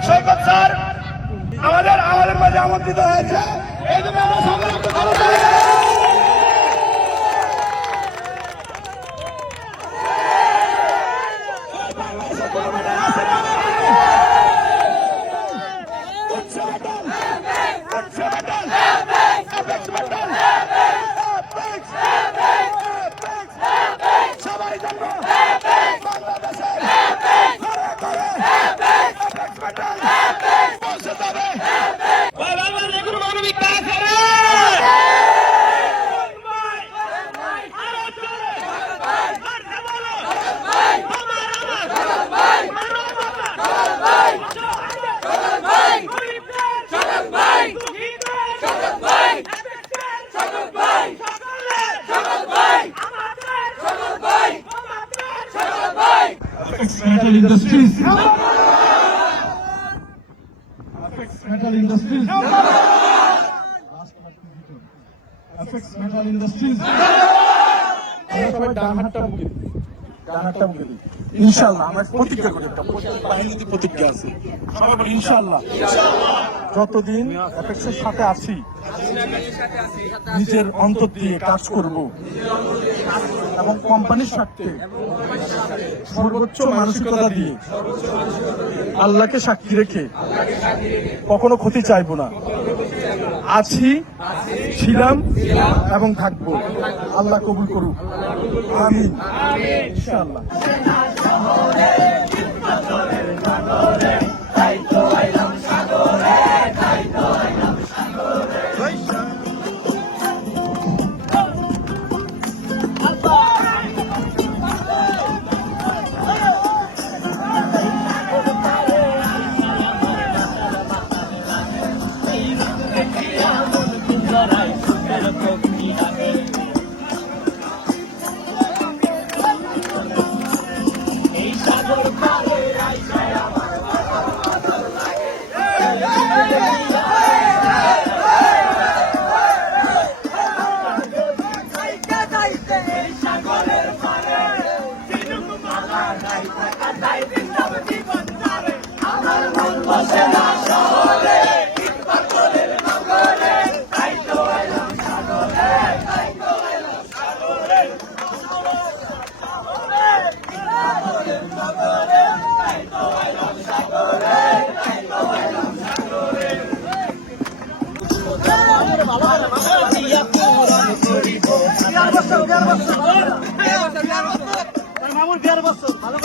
সাংবাদিক সৈকত স্যার আমাদের মাঝে আমন্ত্রিত হয়েছে। এই জন্য আমরা সকলে একটু ভালো সবাই জন্য বাংলাদেশের Metal Industries. Metal Industries. Metal Industries. ইনশাআল্লাহ আমরা প্রতিজ্ঞা করি, প্রতিজ্ঞা আছে সবাই বলি ইনশাআল্লাহ। যতদিন অ্যাপেক্সের সাথে আছি নিজের অন্তর দিয়ে কাজ করব এবং কোম্পানির স্বার্থে সর্বোচ্চ মানসিকতা দিয়ে আল্লাহকে সাক্ষী রেখে কখনো ক্ষতি চাইবো না। আছি, ছিলাম এবং থাকবো। আল্লাহ কবুল করুক, আমিন ইনশাআল্লাহ। মামুর বিয়ার বছর ভালো